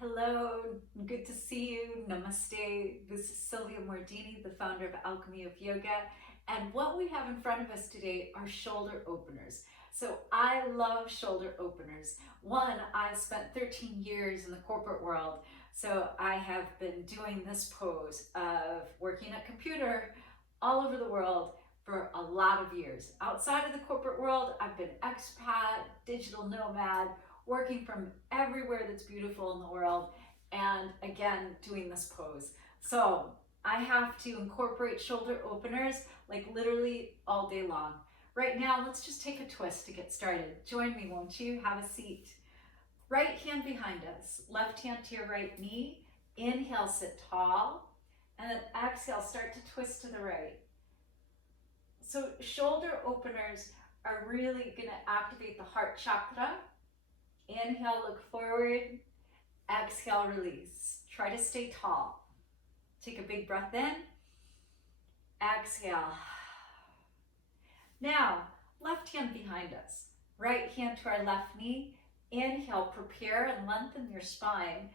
Hello, good to see you. Namaste. This is Silvia Mordini, the founder of Alchemy of Yoga. And what we have in front of us today are shoulder openers. So I love shoulder openers. One, I spent 13 years in the corporate world. So I have been doing this pose of working at computer all over the world for a lot of years. Outside of the corporate world, I've been expat, digital nomad, working from everywhere that's beautiful in the world, and again, doing this pose. So I have to incorporate shoulder openers like literally all day long. Right now, let's just take a twist to get started. Join me, won't you? Have a seat. Right hand behind us, left hand to your right knee. Inhale, sit tall, and then exhale, start to twist to the right. So shoulder openers are really gonna activate the heart chakra. Inhale, look forward. Exhale, release. Try to stay tall. Take a big breath in. Exhale. Now, left hand behind us. Right hand to our left knee. Inhale, prepare and lengthen your spine.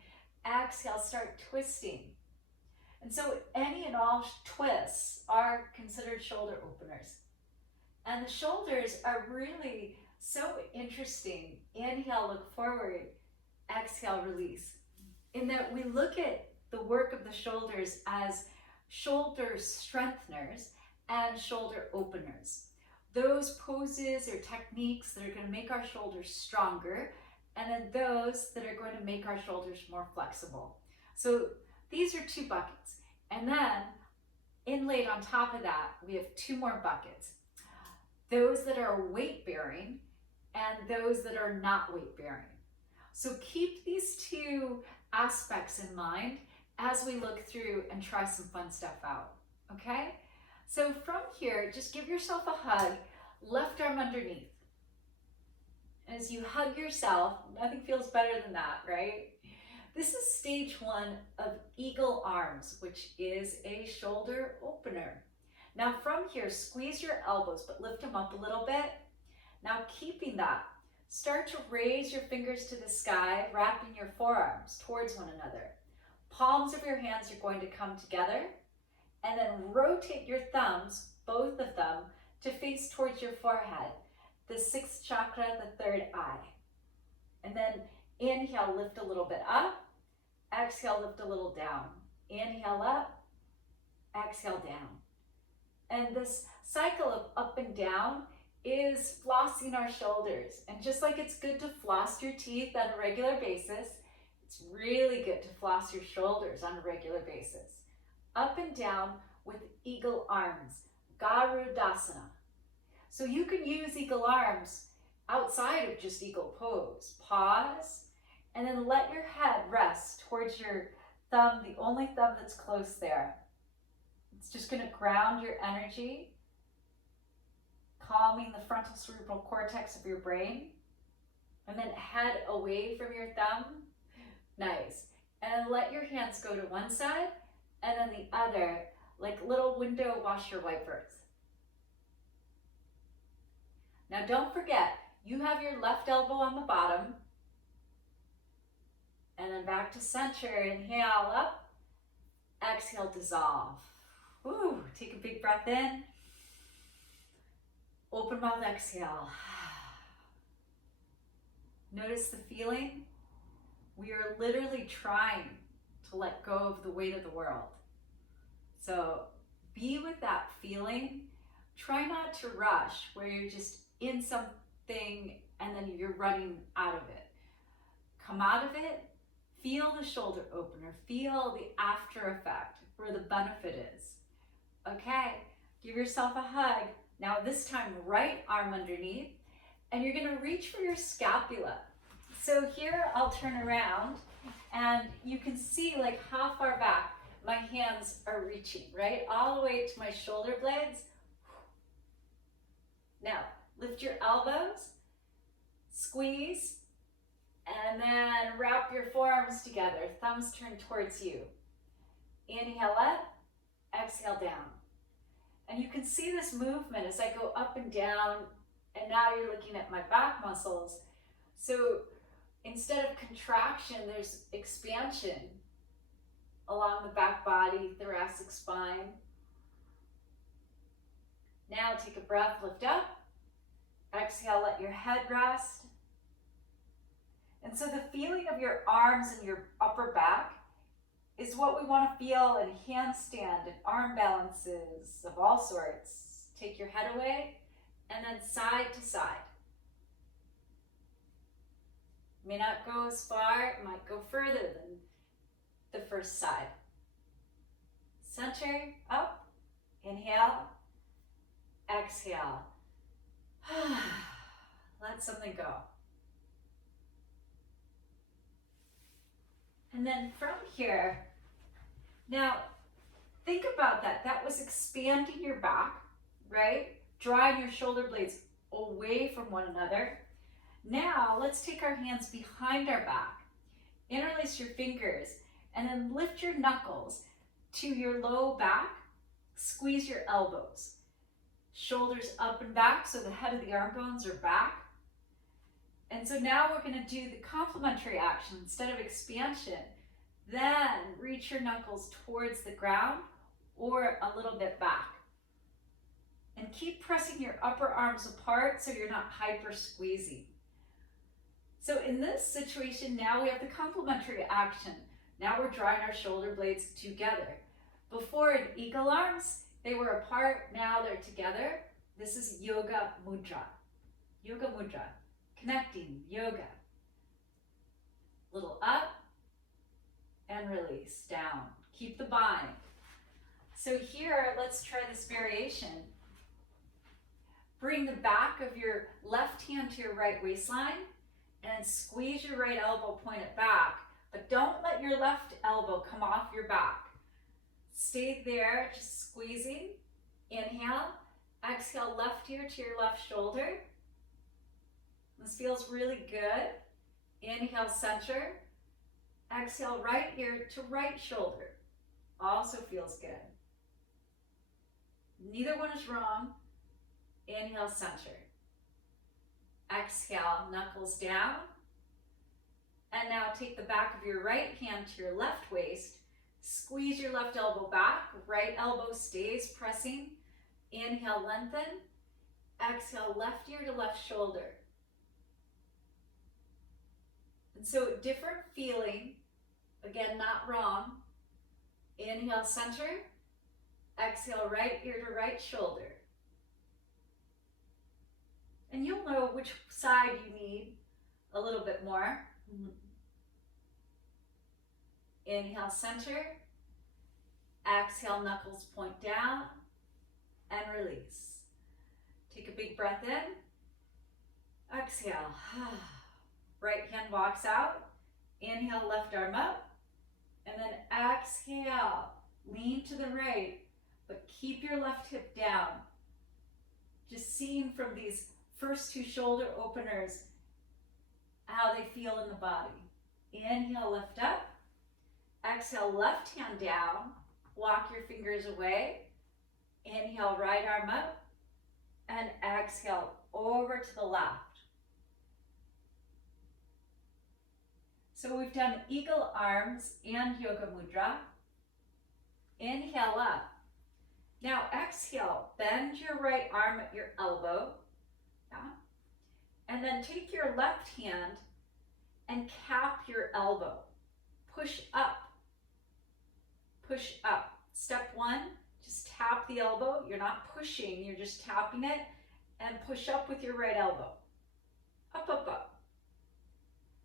Exhale, start twisting. And so any and all twists are considered shoulder openers. And the shoulders are really so interesting. Inhale, look forward. Exhale, release. In that we look at the work of the shoulders as shoulder strengtheners and shoulder openers. Those poses or techniques that are going to make our shoulders stronger, and then those that are going to make our shoulders more flexible. So these are two buckets. And then inlaid on top of that, we have two more buckets. Those that are weight bearing and those that are not weight bearing. So keep these two aspects in mind as we look through and try some fun stuff out, okay? So from here, just give yourself a hug, left arm underneath. As you hug yourself, nothing feels better than that, right? This is stage one of eagle arms, which is a shoulder opener. Now from here, squeeze your elbows, but lift them up a little bit. Now keeping that, start to raise your fingers to the sky, wrapping your forearms towards one another. Palms of your hands are going to come together, and then rotate your thumbs, both of them, to face towards your forehead, the sixth chakra, the third eye. And then inhale, lift a little bit up. Exhale, lift a little down. Inhale up, exhale down. And this cycle of up and down is flossing our shoulders. And just like it's good to floss your teeth on a regular basis, it's really good to floss your shoulders on a regular basis. Up and down with eagle arms, Garudasana. So you can use eagle arms outside of just eagle pose. Pause, and then let your head rest towards your thumb, the only thumb that's close there. It's just gonna ground your energy, calming the frontal cerebral cortex of your brain, and then head away from your thumb. Nice. And let your hands go to one side and then the other, like little window washer wipers. Now don't forget, you have your left elbow on the bottom, and then back to center. Inhale up, exhale, dissolve. Woo, take a big breath in. Open mouth, exhale. Notice the feeling. We are literally trying to let go of the weight of the world. So be with that feeling. Try not to rush where you're just in something and then you're running out of it. Come out of it, feel the shoulder opener, feel the after effect, where the benefit is. Okay, give yourself a hug. Now this time, right arm underneath, and you're gonna reach for your scapula. So here I'll turn around and you can see like how far back my hands are reaching, right? All the way to my shoulder blades. Now, lift your elbows, squeeze, and then wrap your forearms together. Thumbs turn towards you. Inhale up, exhale down. And you can see this movement as I go up and down, and now you're looking at my back muscles. So Instead of contraction, there's expansion along the back body, thoracic spine. Now take a breath, lift up. Exhale, let your head rest. And so the feeling of your arms and your upper back is what we want to feel in handstand and arm balances of all sorts. Take your head away and then side to side. May not go as far, it might go further than the first side. Center, up, inhale, exhale. Let something go. And then from here, now think about that. That was expanding your back, right? Drawing your shoulder blades away from one another. Now let's take our hands behind our back, interlace your fingers, and then lift your knuckles to your low back, squeeze your elbows. Shoulders up and back so the head of the arm bones are back. And so now we're going to do the complementary action instead of expansion. Then reach your knuckles towards the ground or a little bit back. And keep pressing your upper arms apart so you're not hyper squeezing. So in this situation, now we have the complementary action. Now we're drawing our shoulder blades together. Before in eagle arms, they were apart, now they're together. This is yoga mudra. Yoga mudra. Connecting, yoga. Little up and release, down. Keep the bind. So here, let's try this variation. Bring the back of your left hand to your right waistline and squeeze your right elbow, point it back. But don't let your left elbow come off your back. Stay there, just squeezing. Inhale, exhale, left ear to your left shoulder. This feels really good. Inhale, center. Exhale, right ear to right shoulder. Also feels good. Neither one is wrong. Inhale, center. Exhale, knuckles down. And now take the back of your right hand to your left waist. Squeeze your left elbow back. Right elbow stays pressing. Inhale, lengthen. Exhale, left ear to left shoulder. And so different feeling, again, not wrong. Inhale, center. Exhale, right ear to right shoulder. And you'll know which side you need a little bit more. Inhale, center. Exhale, knuckles point down and release. Take a big breath in. Exhale. Right hand walks out. Inhale, left arm up. And then exhale, lean to the right, but keep your left hip down. Just seeing from these first two shoulder openers how they feel in the body. Inhale, lift up. Exhale, left hand down. Walk your fingers away. Inhale, right arm up. And exhale, over to the left. So we've done eagle arms and yoga mudra. Inhale up. Now exhale, bend your right arm at your elbow. Yeah. And then take your left hand and cap your elbow. Push up. Push up. Step one, just tap the elbow. You're not pushing, you're just tapping it. And push up with your right elbow. Up, up, up.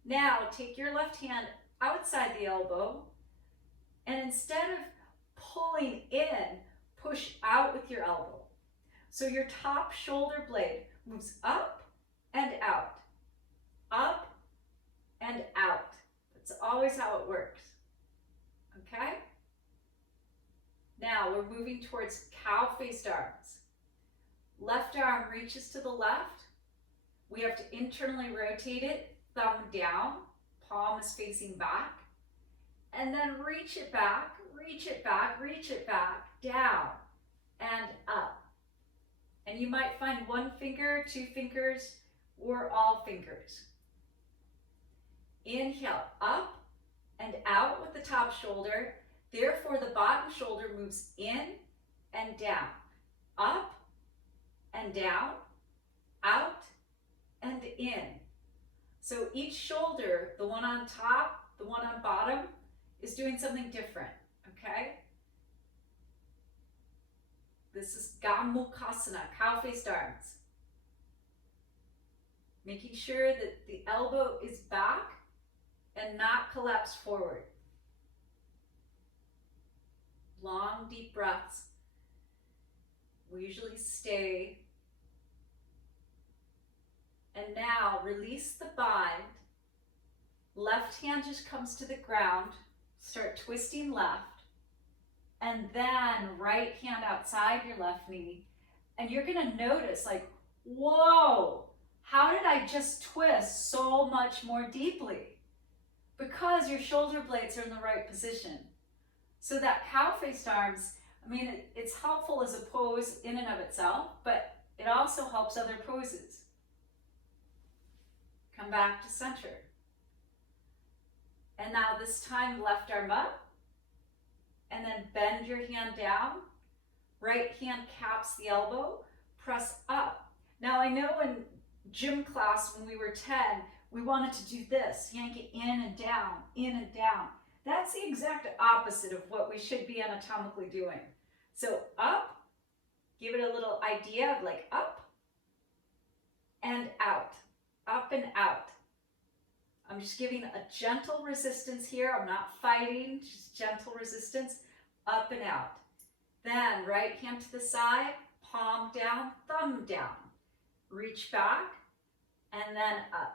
Now take your left hand outside the elbow. And instead of pulling in, push out with your elbow. So your top shoulder blade moves up and out. Up and out. That's always how it works. Okay? Now we're moving towards cow-faced arms. Left arm reaches to the left. We have to internally rotate it, thumb down, palm is facing back. And then reach it back, reach it back, reach it back, down and up. And you might find one finger, two fingers, or all fingers. Inhale, up and out with the top shoulder. Therefore, the bottom shoulder moves in and down, up and down, out and in. So each shoulder, the one on top, the one on bottom, is doing something different, okay? This is Gomukhasana, cow-faced arms. Making sure that the elbow is back and not collapsed forward. Long, deep breaths. We usually stay. And now release the bind. Left hand just comes to the ground. Start twisting left. And then right hand outside your left knee. And you're gonna notice like, whoa, how did I just twist so much more deeply? Because your shoulder blades are in the right position. So that cow-faced arms, I mean, it's helpful as a pose in and of itself, but it also helps other poses. Come back to center. And now this time, left arm up, and then bend your hand down. Right hand caps the elbow, press up. Now I know in gym class when we were 10, we wanted to do this, yank it in and down, in and down. That's the exact opposite of what we should be anatomically doing. So up, give it a little idea of like up and out, up and out. I'm just giving a gentle resistance here. I'm not fighting, just gentle resistance, up and out. Then right hand to the side, palm down, thumb down. Reach back and then up.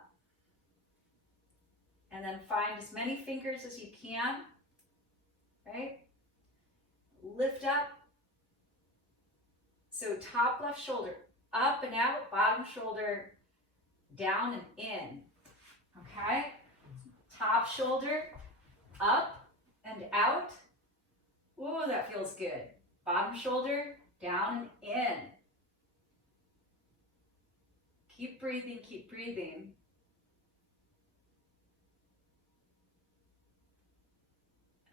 And then find as many fingers as you can, right? Lift up. So top left shoulder, up and out, bottom shoulder, down and in, okay? Top shoulder, up and out. Ooh, that feels good. Bottom shoulder, down and in. Keep breathing, keep breathing.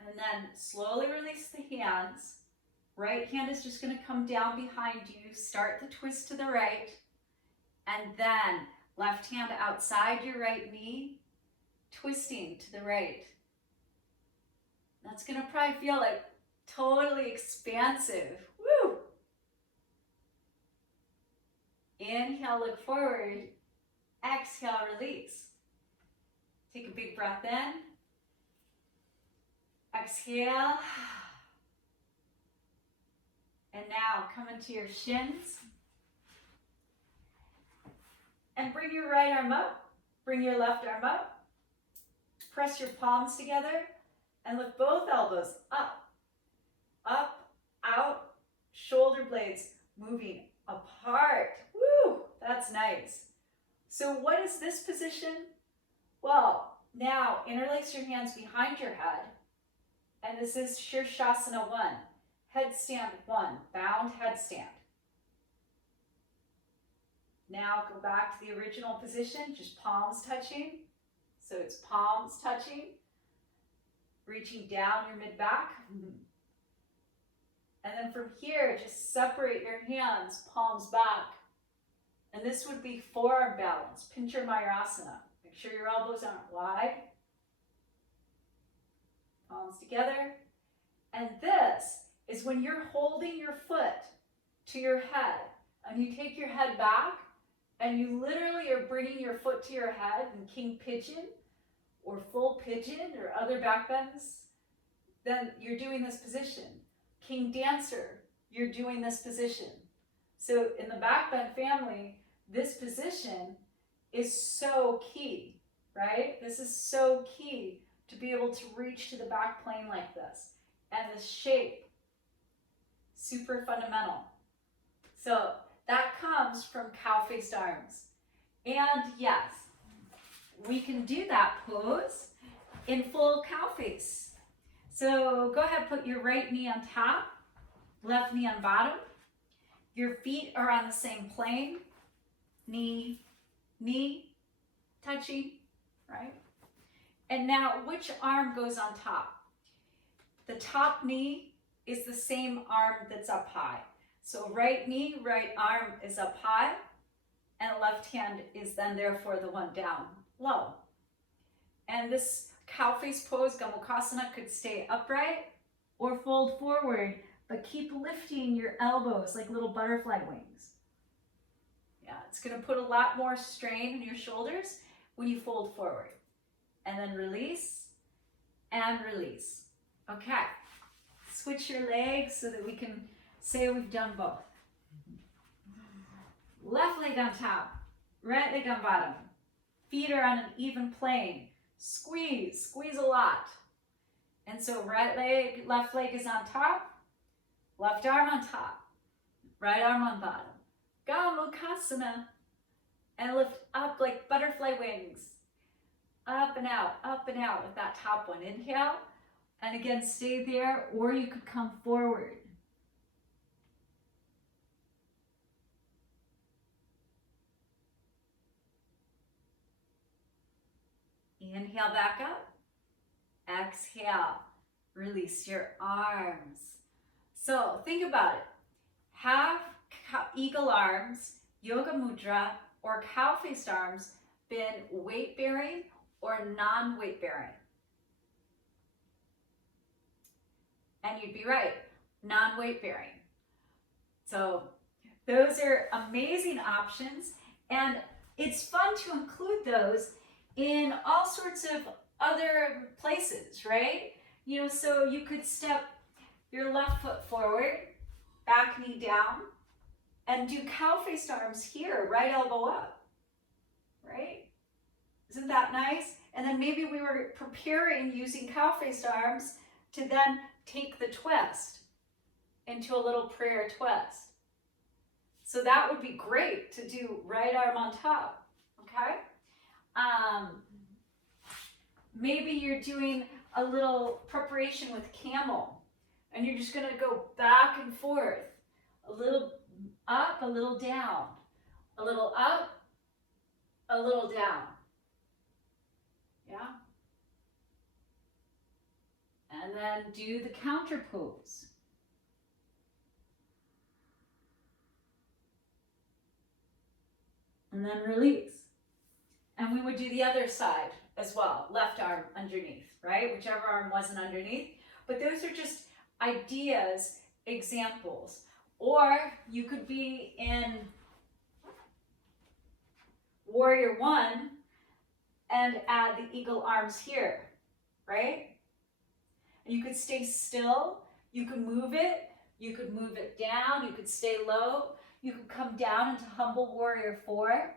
And then slowly release the hands. Right hand is just going to come down behind you. Start the twist to the right. And then left hand outside your right knee, twisting to the right. That's going to probably feel like totally expansive. Woo! Inhale, look forward. Exhale, release. Take a big breath in. Exhale. And now come into your shins. And bring your right arm up. Bring your left arm up. Press your palms together and lift both elbows up. Up, out, shoulder blades moving apart. Woo, that's nice. So what is this position? Well, now interlace your hands behind your head. And this is Shirshasana 1, headstand 1, bound headstand. Now go back to the original position, just palms touching. So it's palms touching, reaching down your mid-back. And then from here, just separate your hands, palms back. And this would be forearm balance, Pincha Mayurasana. Make sure your elbows aren't wide. Palms together. And this is when you're holding your foot to your head and you take your head back and you literally are bringing your foot to your head in king pigeon or full pigeon or other back bends, then you're doing this position. King dancer, you're doing this position. So in the back bend family, this position is so key, right? This is so key to be able to reach to the back plane like this. And the shape, super fundamental. So that comes from cow-faced arms. And yes, we can do that pose in full cow face. So go ahead, put your right knee on top, left knee on bottom. Your feet are on the same plane, knee, knee, touching, right? And now, which arm goes on top? The top knee is the same arm that's up high. So right knee, right arm is up high, and left hand is then therefore the one down low. And this cow face pose, Gomukhasana, could stay upright or fold forward, but keep lifting your elbows like little butterfly wings. Yeah, it's gonna put a lot more strain on your shoulders when you fold forward. And then release and release. Okay, switch your legs so that we can say we've done both. Left leg on top, right leg on bottom. Feet are on an even plane. Squeeze, squeeze a lot. And so right leg, left leg is on top, left arm on top, right arm on bottom. Gomukhasana. And lift up like butterfly wings. Up and out with that top one. Inhale, and again, stay there, or you could come forward. Inhale back up. Exhale, release your arms. So think about it. Have eagle arms, yoga mudra, or cow-faced arms been weight-bearing or non-weight bearing? And you'd be right, non-weight bearing. So those are amazing options, and it's fun to include those in all sorts of other places, right? You know, so you could step your left foot forward, back knee down, and do cow-faced arms here, right elbow up, right? Isn't that nice? And then maybe we were preparing using cow-faced arms to then take the twist into a little prayer twist. So that would be great to do right arm on top, okay? Maybe you're doing a little preparation with camel and you're just gonna go back and forth, a little up, a little down, a little up, a little down. Yeah. And then do the counter pose. And then release. And we would do the other side as well, left arm underneath, right? Whichever arm wasn't underneath. But those are just ideas, examples. Or you could be in Warrior One and add the eagle arms here, right? And you could stay still, you could move it down, you could stay low, you could come down into Humble Warrior 4.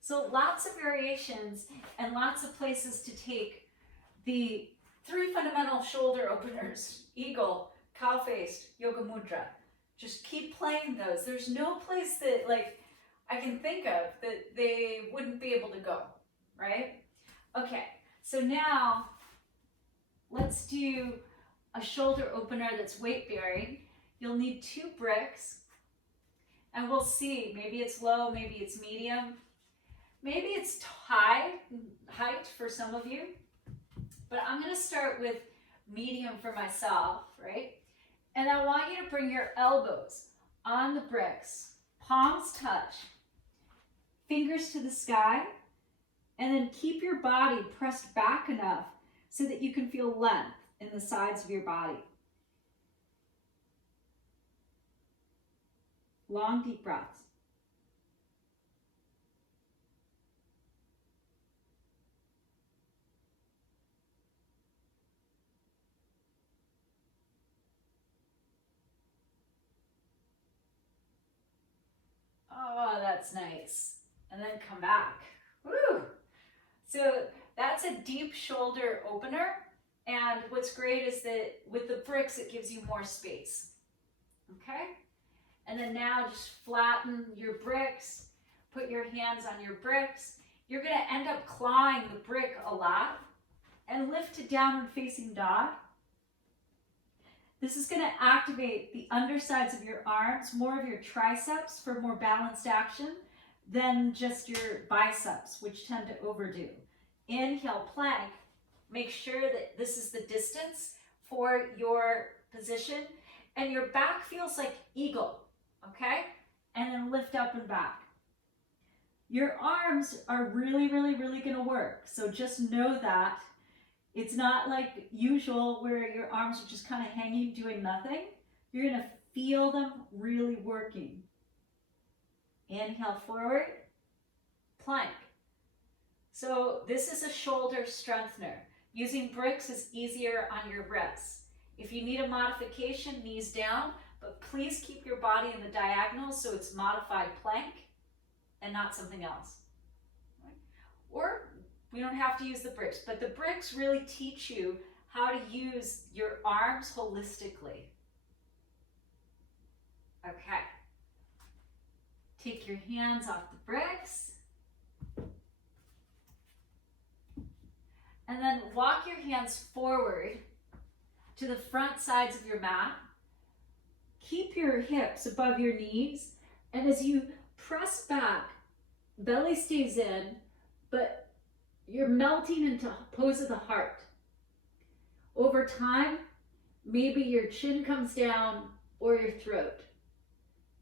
So lots of variations and lots of places to take the 3 fundamental shoulder openers, eagle, cow-faced, yoga mudra. Just keep playing those. There's no place that I can think of that they wouldn't be able to go, right? Okay, so now let's do a shoulder opener that's weight bearing. You'll need 2 bricks, and we'll see. Maybe it's low, maybe it's medium, maybe it's height for some of you. But I'm gonna start with medium for myself, right? And I want you to bring your elbows on the bricks, palms touch, fingers to the sky, and then keep your body pressed back enough so that you can feel length in the sides of your body. Long, deep breaths. Oh, that's nice. And then come back. Woo! So that's a deep shoulder opener. And what's great is that with the bricks, it gives you more space. Okay? And then now just flatten your bricks. Put your hands on your bricks. You're going to end up clawing the brick a lot. And lift to downward facing dog. This is going to activate the undersides of your arms, more of your triceps for more balanced action than just your biceps, which tend to overdo. Inhale, plank. Make sure that this is the distance for your position, and your back feels like eagle, okay? And then lift up and back. Your arms are really, really, really gonna work. So just know that. It's not like usual where your arms are just kind of hanging, doing nothing. You're gonna feel them really working. Inhale forward, plank. So this is a shoulder strengthener. Using bricks is easier on your wrists. If you need a modification, knees down, but please keep your body in the diagonal so it's modified plank and not something else. Right? Or we don't have to use the bricks, but the bricks really teach you how to use your arms holistically. Okay. Take your hands off the bricks. And then walk your hands forward to the front sides of your mat. Keep your hips above your knees. And as you press back, belly stays in, but you're melting into pose of the heart. Over time, maybe your chin comes down or your throat.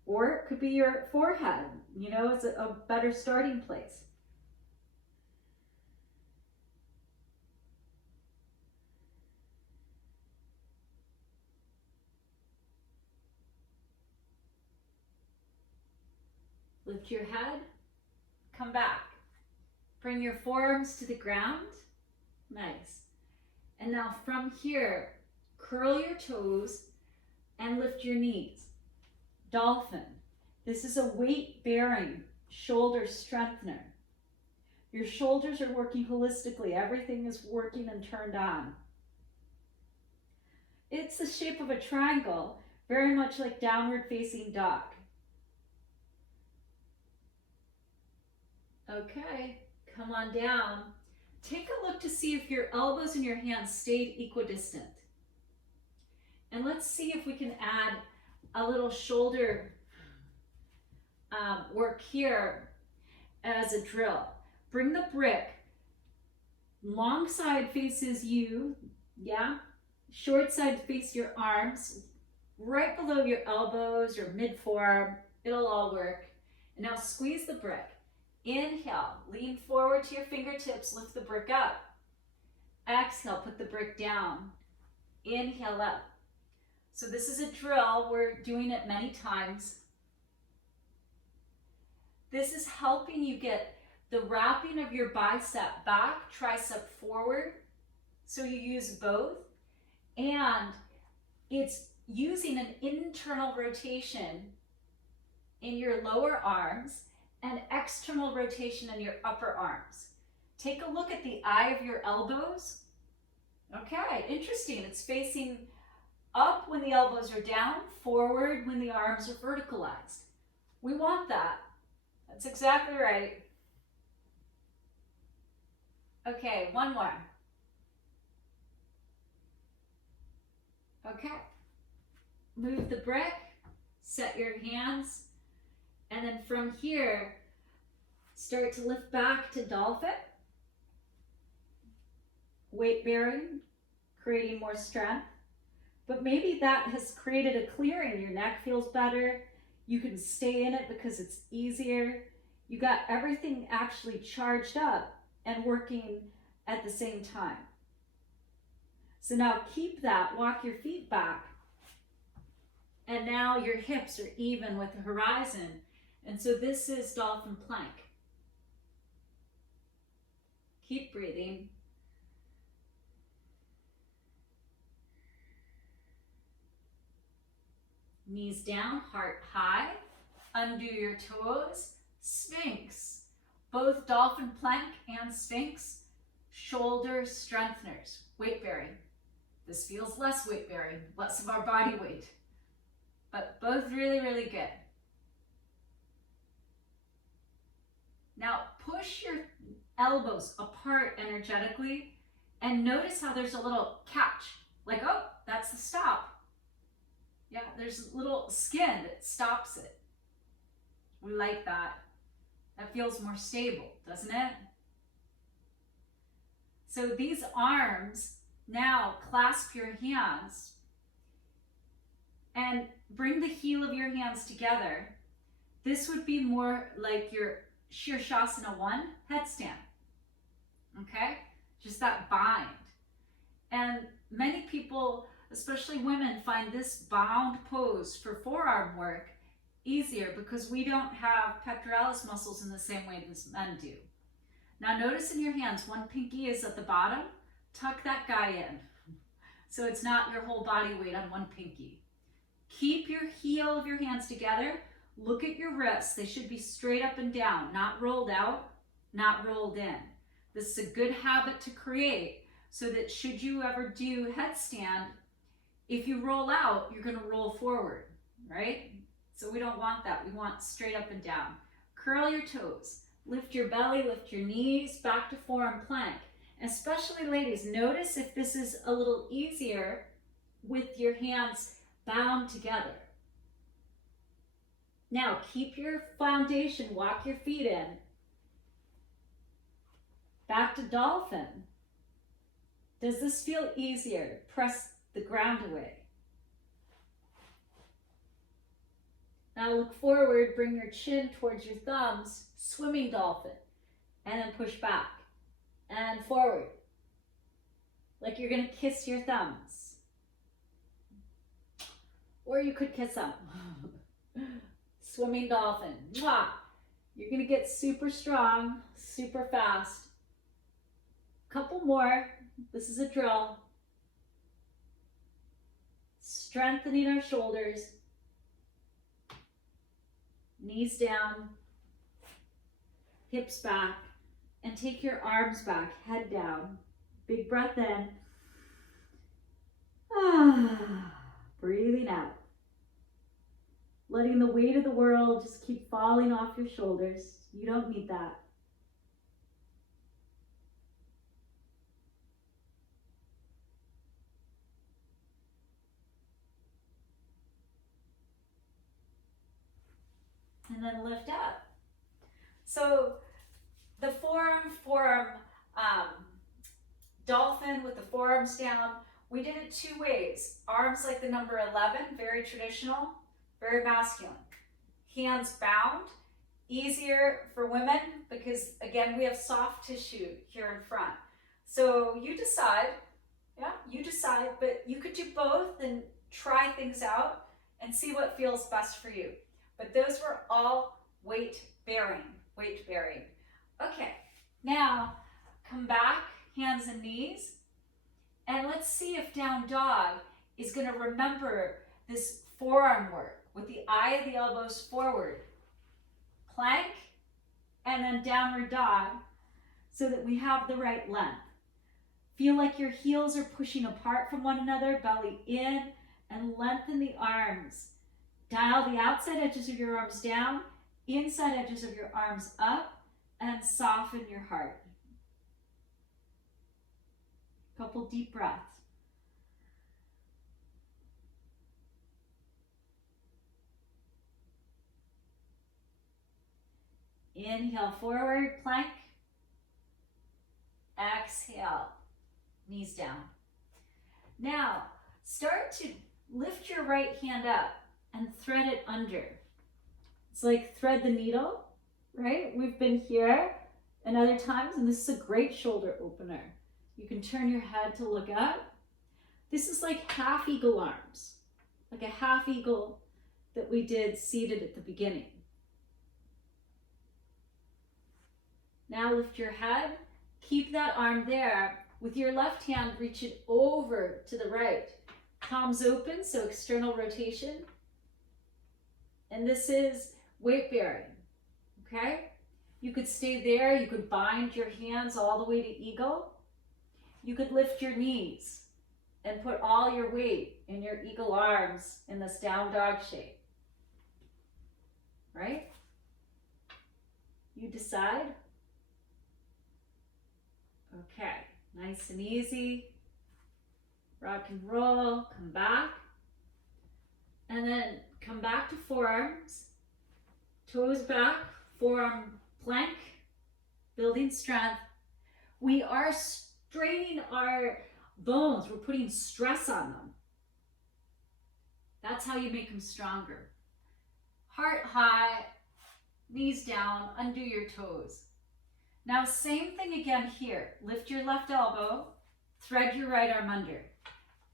Or it could be your forehead, you know, it's a better starting place. Lift your head, come back. Bring your forearms to the ground. Nice. And now from here, curl your toes and lift your knees. Dolphin. This is a weight-bearing shoulder strengthener. Your shoulders are working holistically. Everything is working and turned on. It's the shape of a triangle, very much like downward facing dog. Okay, come on down. Take a look to see if your elbows and your hands stayed equidistant. And let's see if we can add a little shoulder work here as a drill. Bring the brick, long side faces you, yeah? Short side face your arms, right below your elbows or mid-forearm. It'll all work. And now squeeze the brick. Inhale, lean forward to your fingertips, lift the brick up. Exhale, put the brick down. Inhale up. So this is a drill, we're doing it many times. This is helping you get the wrapping of your bicep back, tricep forward. So you use both. And it's using an internal rotation in your lower arms and external rotation in your upper arms. Take a look at the eye of your elbows. Okay, interesting. It's facing up when the elbows are down, forward when the arms are verticalized. We want that. That's exactly right. Okay, one more. Okay. Move the brick, set your hands, and then from here, start to lift back to dolphin. Weight bearing, creating more strength. But maybe that has created a clearing. Your neck feels better. You can stay in it because it's easier. You got everything actually charged up and working at the same time. So now keep that, walk your feet back. And now your hips are even with the horizon. And so this is dolphin plank. Keep breathing. Knees down, heart high. Undo your toes. Sphinx. Both dolphin plank and sphinx, shoulder strengtheners, weight bearing. This feels less weight bearing, less of our body weight, but both really, really good. Now push your elbows apart energetically and notice how there's a little catch, like, oh, that's the stop. Yeah, there's a little skin that stops it. We like that. That feels more stable, doesn't it? So these arms, now clasp your hands and bring the heel of your hands together. This would be more like your Shirshasana 1 headstand. Okay? Just that bind. And many people, especially women, find this bound pose for forearm work easier because we don't have pectoralis muscles in the same way as men do. Now notice in your hands, one pinky is at the bottom. Tuck that guy in. So it's not your whole body weight on one pinky. Keep your heel of your hands together. Look at your wrists. They should be straight up and down, not rolled out, not rolled in. This is a good habit to create so that should you ever do headstand, if you roll out, you're going to roll forward, right? So we don't want that. We want straight up and down. Curl your toes. Lift your belly, lift your knees, back to forearm plank. Especially ladies, notice if this is a little easier with your hands bound together. Now keep your foundation, walk your feet in. Back to dolphin. Does this feel easier? Press the ground away. Now look forward, bring your chin towards your thumbs, swimming dolphin, and then push back and forward, like you're gonna kiss your thumbs. Or you could kiss them. Swimming dolphin, mwah! You're gonna get super strong, super fast. Couple more, this is a drill. Strengthening our shoulders. Knees down, hips back, and take your arms back, head down. Big breath in. Breathing out. Letting the weight of the world just keep falling off your shoulders. You don't need that. And then lift up. So the forearm dolphin with the forearms down, we did it two ways. Arms like the number 11, very traditional, very masculine. Hands bound, easier for women because again, we have soft tissue here in front. So you decide, but you could do both and try things out and see what feels best for you. But those were all weight bearing. Okay, now come back, hands and knees, and let's see if down dog is gonna remember this forearm work with the eye of the elbows forward. Plank, and then downward dog so that we have the right length. Feel like your heels are pushing apart from one another, belly in, and lengthen the arms. Dial the outside edges of your arms down, inside edges of your arms up, and soften your heart. Couple deep breaths. Inhale forward, plank. Exhale, knees down. Now, start to lift your right hand up and thread it under. It's like thread the needle, right? We've been here and other times, and this is a great shoulder opener. You can turn your head to look up. This is like half eagle arms, like a half eagle that we did seated at the beginning. Now lift your head, keep that arm there. With your left hand, reach it over to the right. Palms open, so external rotation. And this is weight bearing, okay? You could stay there, you could bind your hands all the way to eagle. You could lift your knees and put all your weight in your eagle arms in this down dog shape, right? You decide. Okay, nice and easy. Rock and roll, come back. And then come back to forearms, toes back, forearm plank, building strength. We are draining our bones. We're putting stress on them. That's how you make them stronger. Heart high, knees down, undo your toes. Now, same thing again here. Lift your left elbow, thread your right arm under,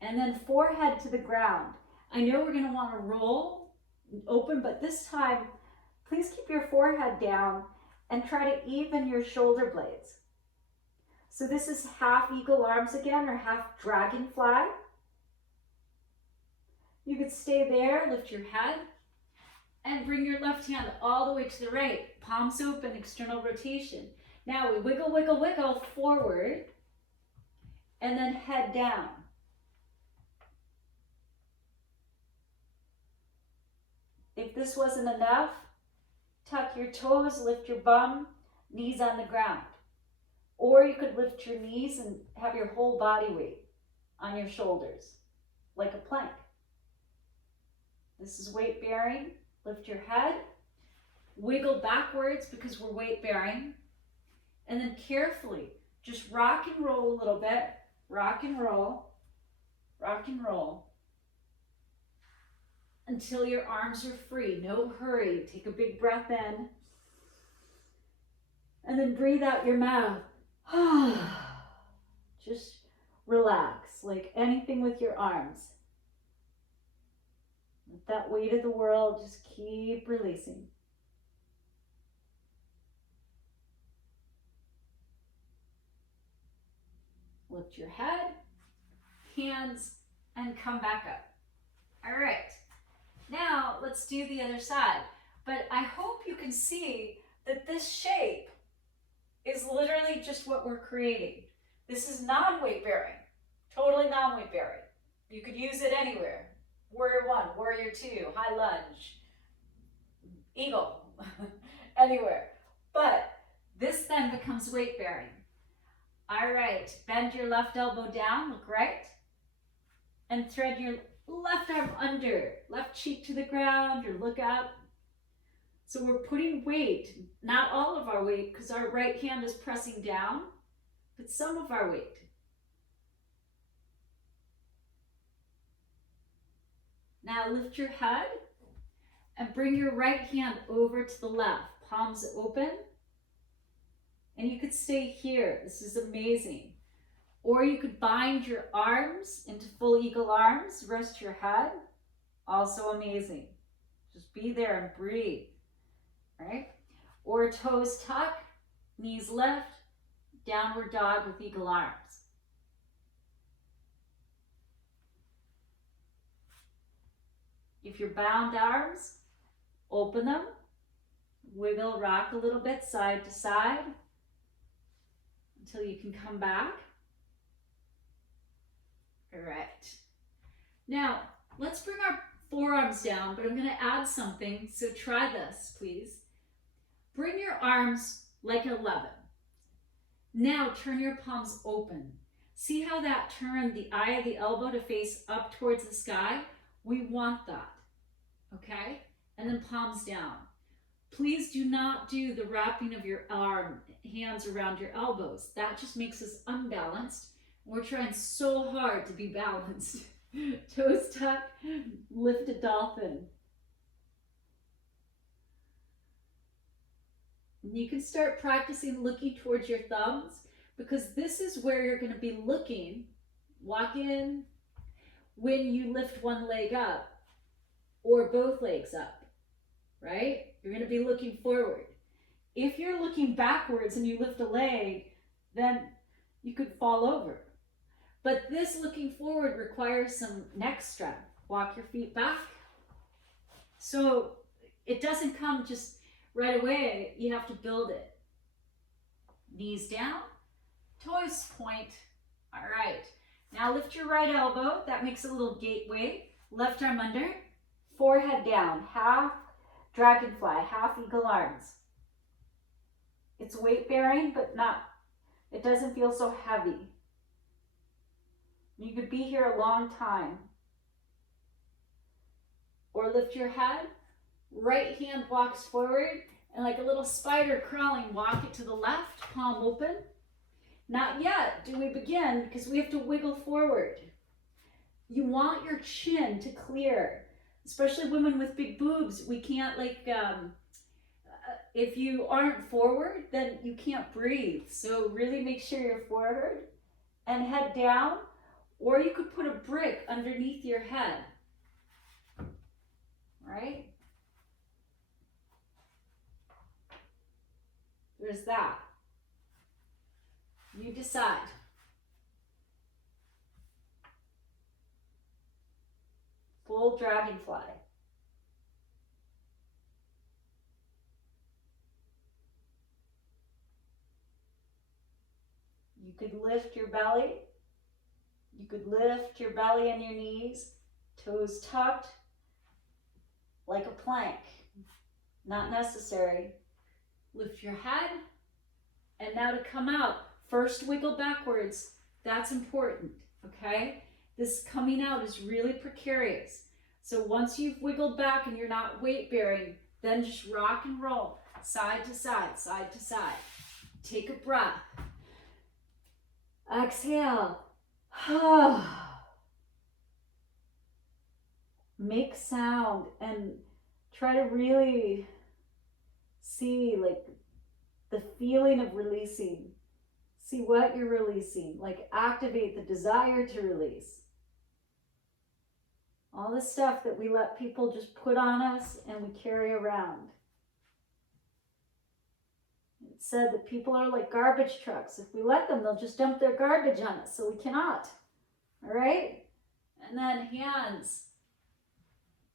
and then forehead to the ground. I know we're going to want to roll open, but this time, please keep your forehead down and try to even your shoulder blades. So this is half eagle arms again, or half dragonfly. You could stay there, lift your head, and bring your left hand all the way to the right. Palms open, external rotation. Now we wiggle, wiggle, wiggle forward, and then head down. If this wasn't enough, tuck your toes, lift your bum, knees on the ground. Or you could lift your knees and have your whole body weight on your shoulders, like a plank. This is weight bearing. Lift your head, wiggle backwards because we're weight bearing, and then carefully just rock and roll a little bit. Rock and roll, rock and roll, until your arms are free. No hurry. Take a big breath in, and then breathe out your mouth. Just relax, like anything with your arms. Let that weight of the world just keep releasing. Lift your head, hands, and come back up. All right. Now let's do the other side. But I hope you can see that this shape is literally just what we're creating. This is non-weight bearing, totally non-weight bearing. You could use it anywhere. Warrior 1, Warrior 2, high lunge, eagle, anywhere. But this then becomes weight bearing. All right, bend your left elbow down, look right, and thread your left arm under, left cheek to the ground, or look up. So we're putting weight, not all of our weight, because our right hand is pressing down, but some of our weight. Now lift your head and bring your right hand over to the left, palms open. And you could stay here. This is amazing. Or you could bind your arms into full eagle arms, rest your head. Also amazing. Just be there and breathe, right? Or toes tuck, knees lift, downward dog with eagle arms. If you're bound arms, open them, wiggle, rock a little bit side to side until you can come back. All right. Now, let's bring our forearms down, but I'm going to add something, so try this, please. Bring your arms like 11. Now turn your palms open. See how that turned the eye of the elbow to face up towards the sky? We want that, okay? And then palms down. Please do not do the wrapping of your hands around your elbows. That just makes us unbalanced. We're trying so hard to be balanced. Toes tuck, lift a dolphin. And you can start practicing looking towards your thumbs, because this is where you're going to be looking, walk in, when you lift one leg up or both legs up, right? You're going to be looking forward. If you're looking backwards and you lift a leg, then you could fall over. But this looking forward requires some neck strength. Walk your feet back. So it doesn't come just right away. You have to build it. Knees down, toes point. All right. Now lift your right elbow. That makes a little gateway. Left arm under, forehead down, half dragonfly, half eagle arms. It's weight bearing, but it doesn't feel so heavy. You could be here a long time. Or lift your head, right hand walks forward, and like a little spider crawling, walk it to the left, palm open. Not yet do we begin, because we have to wiggle forward. You want your chin to clear, especially women with big boobs. We can't if you aren't forward, then you can't breathe. So really make sure you're forward and head down, or you could put a brick underneath your head, right? There's that. You decide. Full dragonfly. You could lift your belly. You could lift your belly and your knees, toes tucked, like a plank. Not necessary. Lift your head. And now to come out, first wiggle backwards. That's important, okay? This coming out is really precarious. So once you've wiggled back and you're not weight bearing, then just rock and roll, side to side, side to side. Take a breath. Exhale. Make sound and try to really see like the feeling of releasing. See what you're releasing, like activate the desire to release. All the stuff that we let people just put on us and we carry around. It said that people are like garbage trucks. If we let them, they'll just dump their garbage on us, so we cannot. All right? And then hands.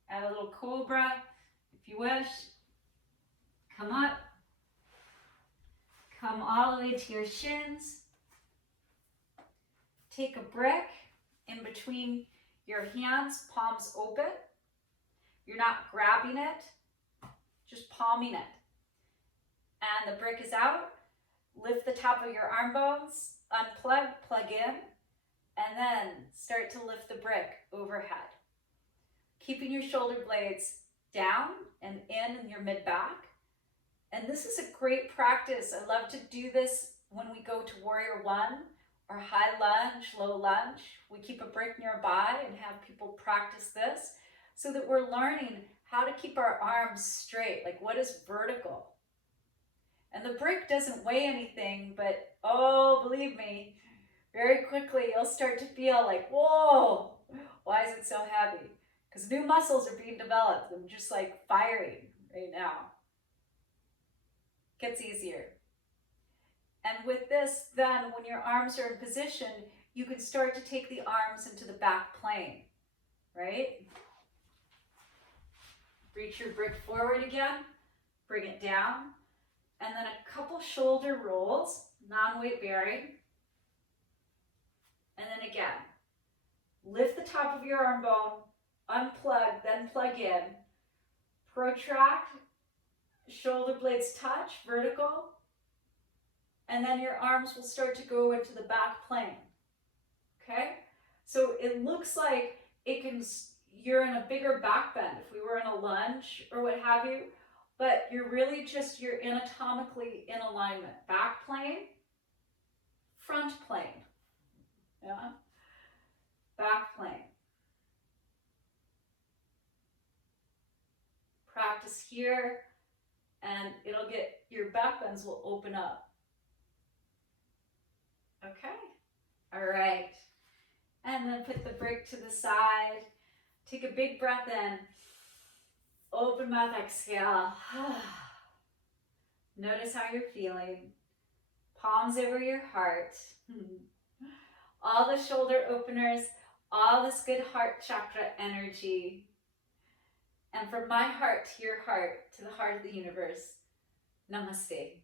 Add a little cobra, if you wish. Come up. Come all the way to your shins. Take a brick in between your hands, palms open. You're not grabbing it, just palming it. And the brick is out. Lift the top of your arm bones, unplug, plug in, and then start to lift the brick overhead. Keeping your shoulder blades down and in your mid-back. And this is a great practice. I love to do this when we go to Warrior One or high lunge, low lunge. We keep a brick nearby and have people practice this so that we're learning how to keep our arms straight. Like, what is vertical? And the brick doesn't weigh anything, but oh, believe me, very quickly you'll start to feel like, whoa, why is it so heavy? Because new muscles are being developed. I'm just like firing right now. Gets easier. And with this, then, when your arms are in position, you can start to take the arms into the back plane, right? Reach your brick forward again, bring it down, and then a couple shoulder rolls, non-weight bearing. And then again, lift the top of your arm bone, unplug, then plug in, protract, shoulder blades touch, vertical, and then your arms will start to go into the back plane, okay? So it looks like you're in a bigger back bend if we were in a lunge or what have you, but you're really just, you're anatomically in alignment. Back plane, front plane, yeah? Back plane. Practice here, and it'll get, your back bends will open up. Okay, all right. And then put the brick to the side. Take a big breath in. Open mouth, exhale. Notice how you're feeling. Palms over your heart. All the shoulder openers, all this good heart chakra energy. And from my heart to your heart, to the heart of the universe, namaste.